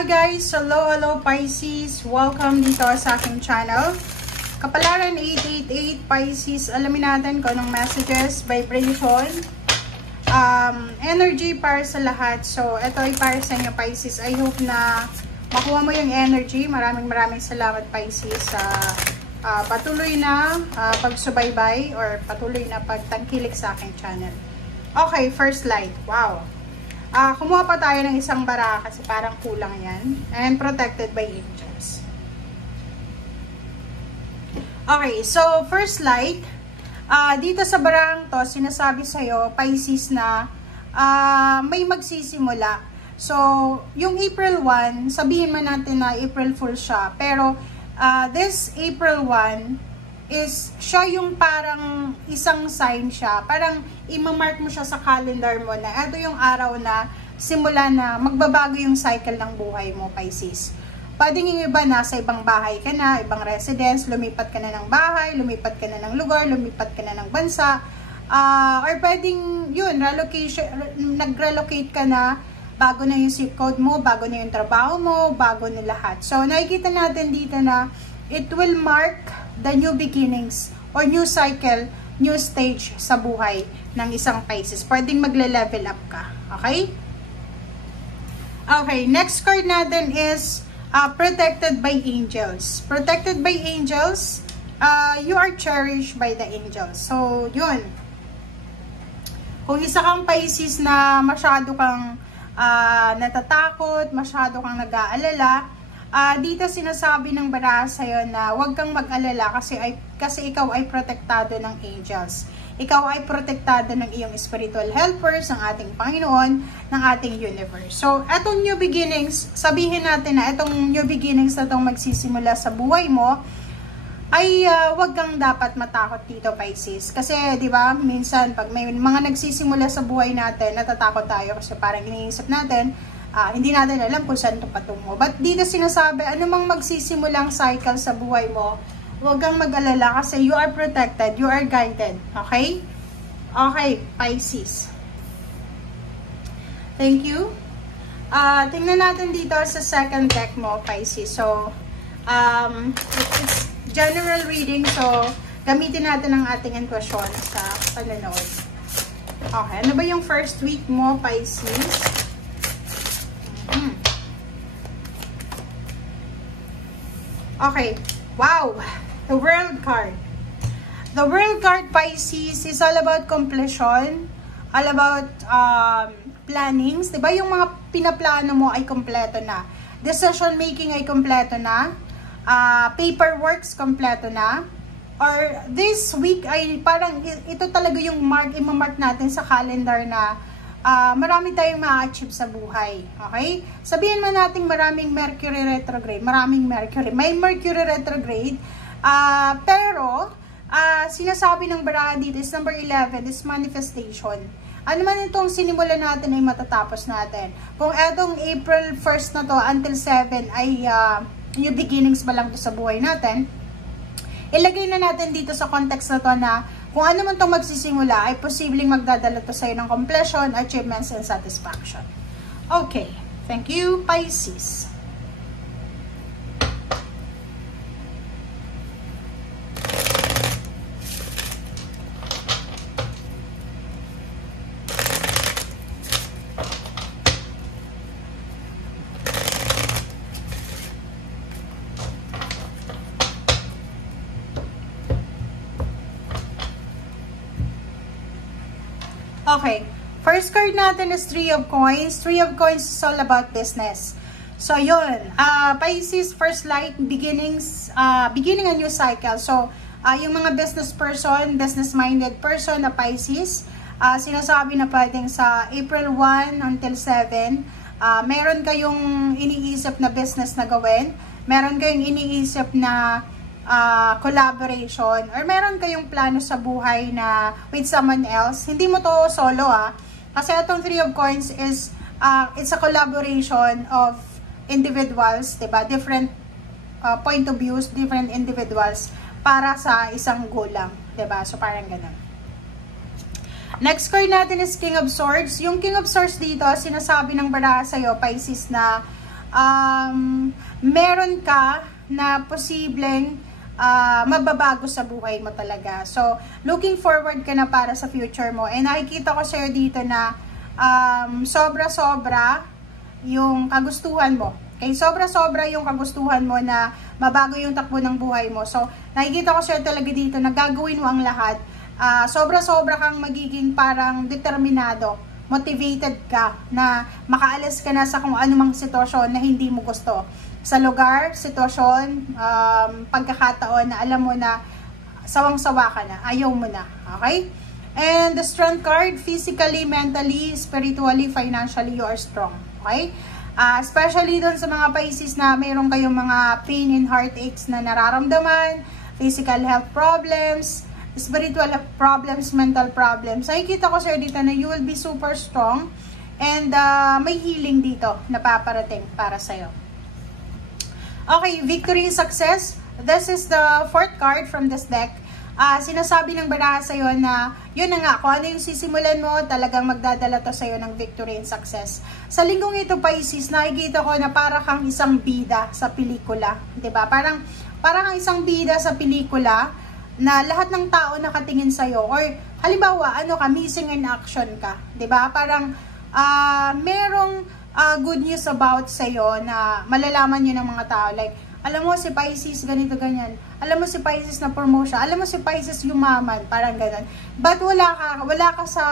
Hello guys! Hello Pisces! Welcome dito sa aking channel. Kapalaran 888 Pisces, alamin natin kung anong messages, vibration, energy para sa lahat. So, ito ay para sa inyo Pisces. I hope na makuha mo yung energy. Maraming salamat Pisces sa patuloy na pagsubaybay or patuloy na pagtangkilik sa aking channel. Okay, first light. Wow! Kumuha pa tayo ng isang bara kasi parang kulang yan. And protected by angels. Okay, so first light. Dito sa barang to, sinasabi sa'yo, Pisces, na may magsisimula. So, yung April 1, sabihin man natin na April Fool siya. Pero, this April 1 is siya yung parang isang sign siya. Parang i-mark mo siya sa calendar mo na ito yung araw na simula na magbabago yung cycle ng buhay mo, Pisces. Pwedeng yung iba, nasa ibang bahay ka na, ibang residence, lumipat ka na ng bahay, lumipat ka na ng lugar, lumipat ka na ng bansa, or pwedeng yun, nag-relocate ka na, bago na yung zip code mo, bago na yung trabaho mo, bago na lahat. So, nakikita natin dito na it will mark the new beginnings or new cycle, new stage sa buhay ng isang Pisces. Pwedeng magle-level up ka. Okay? Okay, next card natin is protected by angels. Protected by angels, you are cherished by the angels. So, yun. Kung isa kang Pisces na masyado kang natatakot, masyado kang nag-aalala, dito sinasabi ng baraha sa'yo na huwag kang mag-alala kasi ikaw ay protektado ng angels. Ikaw ay protektado ng iyong spiritual helpers, ng ating Panginoon, ng ating universe. So, etong new beginnings, sabihin natin na etong new beginnings na itong magsisimula sa buhay mo, ay huwag kang dapat matakot dito, Pisces. Kasi, di ba, minsan, pag may mga nagsisimula sa buhay natin, natatakot tayo kasi parang iniisip natin, hindi natin alam kung saan ito patungo. But dito sinasabi, anumang magsisimulang cycle sa buhay mo, huwag kang mag-alala kasi you are protected, you are guided. Okay? Okay, Pisces. Thank you. Tingnan natin dito sa second deck mo, Pisces. So, it's general reading. So, gamitin natin ang ating intuition sa panonood. Okay, ano ba yung first week mo, Pisces? Okay, wow, the World card. The World card, Pisces, is all about completion, all about plannings. Diba yung mga pinaplano mo ay kompleto na. Decision making ay kompleto na. Paperworks kompleto na. Or this week ay parang ito talaga yung i-mark natin sa calendar na marami tayong ma-achieve sa buhay. Okay? Sabihin man natin maraming Mercury retrograde. May Mercury retrograde. Pero, sinasabi ng baraha dito is number 11 is manifestation. Ano man itong sinimulan natin ay matatapos natin. Kung etong April 1st na to until 7 ay new beginnings pa lang to sa buhay natin, ilagay na natin dito sa context na to na kung ano man itong magsisimula ay posibleng magdadala to sa'yo ng completion, achievements, and satisfaction. Okay. Thank you, Pisces. Okay, first card natin is Three of Coins. Three of Coins is all about business. So, yun. Pisces, first light, beginning a new cycle. So, yung mga business person, business-minded person na Pisces, sinasabi na pwedeng sa April 1 until 7, meron kayong iniisip na business na gawin, meron kayong iniisip na collaboration, or meron kayong plano sa buhay na with someone else. Hindi mo to solo kasi itong Three of Coins is it's a collaboration of individuals, diba? Different point of views, different individuals para sa isang goal lang, diba? So parang ganun. Next card natin is King of Swords. Yung King of Swords dito, sinasabi ng baraha sa'yo, Pisces, na meron ka na posibleng mababago sa buhay mo talaga. So, looking forward ka na para sa future mo. And nakikita ko sa'yo dito na sobra-sobra yung kagustuhan mo. Okay, sobra-sobra yung kagustuhan mo na mabago yung takbo ng buhay mo. So, nakikita ko sa'yo talaga dito na gagawin mo ang lahat. Sobra-sobra kang magiging parang determinado, motivated ka na makaalis ka na sa kung anumang sitwasyon na hindi mo gusto. Sa lugar, sitwasyon, pagkakataon na alam mo na sawang-sawa ka na, ayaw mo na. Okay? And the strength card, physically, mentally, spiritually, financially, you are strong. Okay? Especially doon sa mga Pisces na mayroon kayong mga pain and heartaches na nararamdaman, physical health problems, spiritual problems, mental problems. Nakikita ko sir dito na you will be super strong and may healing dito na paparating para sa'yo. Okay, victory and success. This is the fourth card from this deck. Sinasabi ng baraha sa'yo na yun na nga, kung ano yung sisimulan mo, talagang magdadala to sa'yo ng victory and success. Sa linggong ito, Pisces, nakikita ko na para kang isang bida sa pelikula. Diba? Parang kang isang bida sa pelikula na lahat ng tao nakatingin sa'yo. Or halimbawa, missing in action ka. Diba? Parang merong good news about sa'yo na malalaman nyo ng mga tao. Like, alam mo si Pisces ganito ganyan. Alam mo si Pisces na promotion. Alam mo si Pisces yumaman, parang ganun. But wala ka sa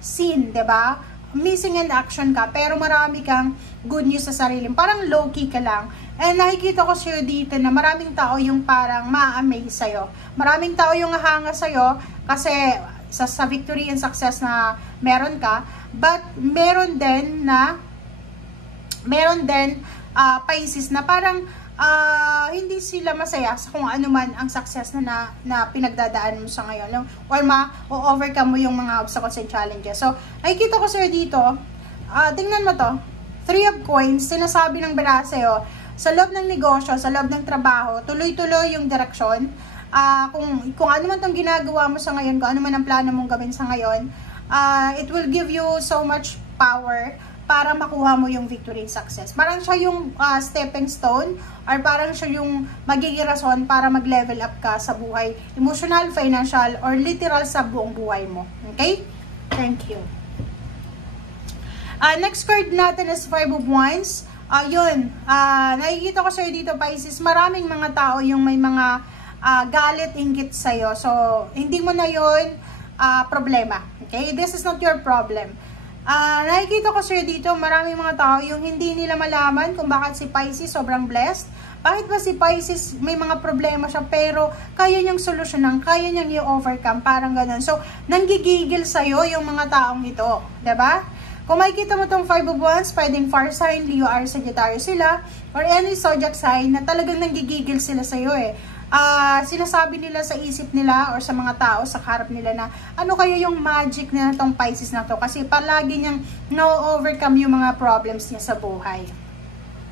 scene, 'di ba? Missing in action ka, pero marami kang good news sa sarili. Parang low key ka lang. And nakikita ko sa'yo dito na maraming tao yung parang ma-amaze sa'yo. Maraming tao yung hanga sa'yo kasi sa victory and success na meron ka. But meron din Pisces na parang hindi sila masaya sa kung ano man ang success na pinagdadaan mo sa ngayon, or ma-overcome mo yung mga obstacles and challenges. So, nakikita ko sir dito, tingnan mo to, 3 of coins, sinasabi ng baraha sa'yo, sa loob ng negosyo, sa loob ng trabaho, tuloy-tuloy yung direksyon. Kung ano man tong ginagawa mo sa ngayon, kung ano man ang plano mong gawin sa ngayon, it will give you so much power para makuha mo yung victory and success. Parang siya yung stepping stone, or parang siya yung magiging rason para mag-level up ka sa buhay, emotional, financial, or literal sa buong buhay mo. Okay? Thank you. Next card natin is 5 of Wands. Nakikita ko sa'yo dito, Pisces, maraming mga tao yung may mga galit, inggit sa'yo. So, hindi mo na yun problema. Okay? This is not your problem. Nakikita ko sir dito, maraming mga tao yung hindi nila malaman kung bakit si Pisces sobrang blessed. Bakit ba si Pisces may mga problema siya pero kaya niyang solusyonan, kaya niyang i-overcome, parang ganun. So, nanggigigil sa'yo yung mga taong ito. Diba? Kung makikita mo tong 5 of Wands, pwedeng fire sign, Leo, Aries, Sagittarius sila, or any zodiac sign na talagang nanggigigil sila sa'yo eh. Sinasabi nila sa isip nila or sa mga tao sa harap nila na ano kaya yung magic na itong Pisces na to, kasi palagi niyang no-overcome yung mga problems niya sa buhay.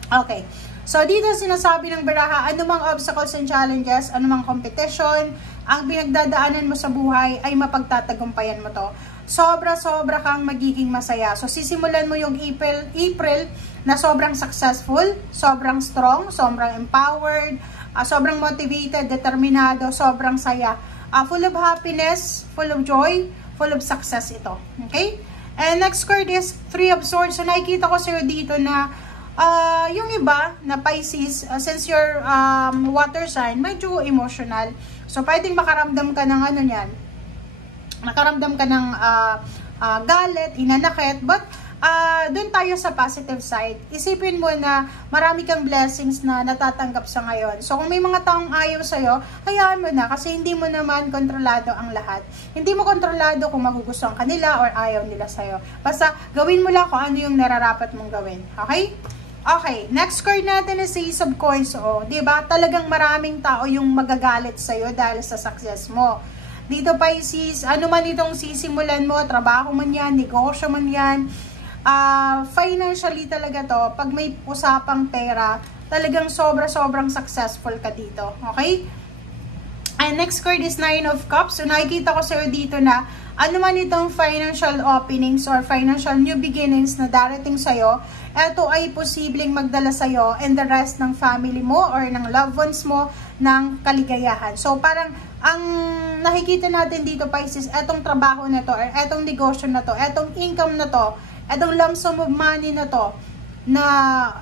Okay, so dito sinasabi ng baraha, anumang obstacles and challenges, anumang competition ang pinagdadaanan mo sa buhay ay mapagtatagumpayan mo to. Sobra-sobra kang magiging masaya. So sisimulan mo yung April na sobrang successful, sobrang strong, sobrang empowered, sobrang motivated, determinado, sobrang saya. Full of happiness, full of joy, full of success ito. Okay? And next card is 3 of Swords. So nakikita ko sa'yo dito na yung iba na Pisces, since you're water sign, medyo emotional. So pwedeng makaramdam ka ng ano yan. Makaramdam ka ng galit, hinanakit, but doon tayo sa positive side. Isipin mo na marami kang blessings na natatanggap sa ngayon. So, kung may mga taong ayaw sa'yo, hayaan mo na kasi hindi mo naman kontrolado ang lahat. Hindi mo kontrolado kung magugustuhan ka nila or ayaw nila sa'yo. Basta, gawin mo lang kung ano yung nararapat mong gawin. Okay? Okay, next card natin is Ace of Coins. Diba? Talagang maraming tao yung magagalit sa'yo dahil sa success mo. Dito, Pisces, ano man itong sisimulan mo, trabaho man yan, negosyo man yan, financially talaga to, pag may usapang pera, talagang sobrang successful ka dito. Okay? And next card is Nine of Cups. So nakikita ko sa'yo dito na ano man itong financial openings or financial new beginnings na darating sa'yo, ito ay posibleng magdala sa'yo and the rest ng family mo or ng loved ones mo ng kaligayahan. So parang ang nakikita natin dito, Pisces, etong trabaho na to or etong negosyo na to, etong income na to, etong lump sum of money na to, na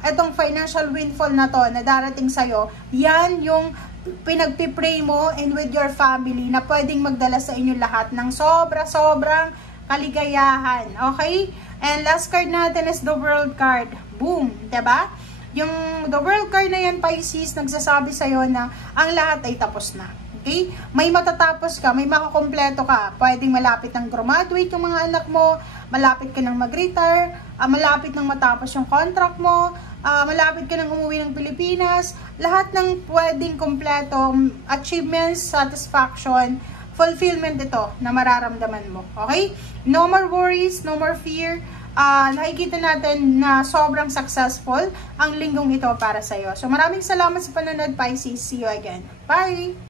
etong financial windfall na to na darating sa'yo, yan yung pinagpipray mo and with your family na pwedeng magdala sa inyo lahat ng sobrang kaligayahan. Okay? And last card natin is the World card. Boom! Diba? Yung the World card na yan, Pisces, nagsasabi sa'yo na ang lahat ay tapos na. Okay? May matatapos ka, may makakompleto ka. Pwedeng malapit ng graduate yung mga anak mo, malapit ka nang mag-retire, malapit nang matapos yung contract mo, malapit ka nang umuwi ng Pilipinas. Lahat ng pwedeng kompleto, achievements, satisfaction, fulfillment ito na mararamdaman mo. Okay? No more worries, no more fear. Nakikita natin na sobrang successful ang linggong ito para sa'yo. So maraming salamat sa panonood, Pisces. See you again. Bye!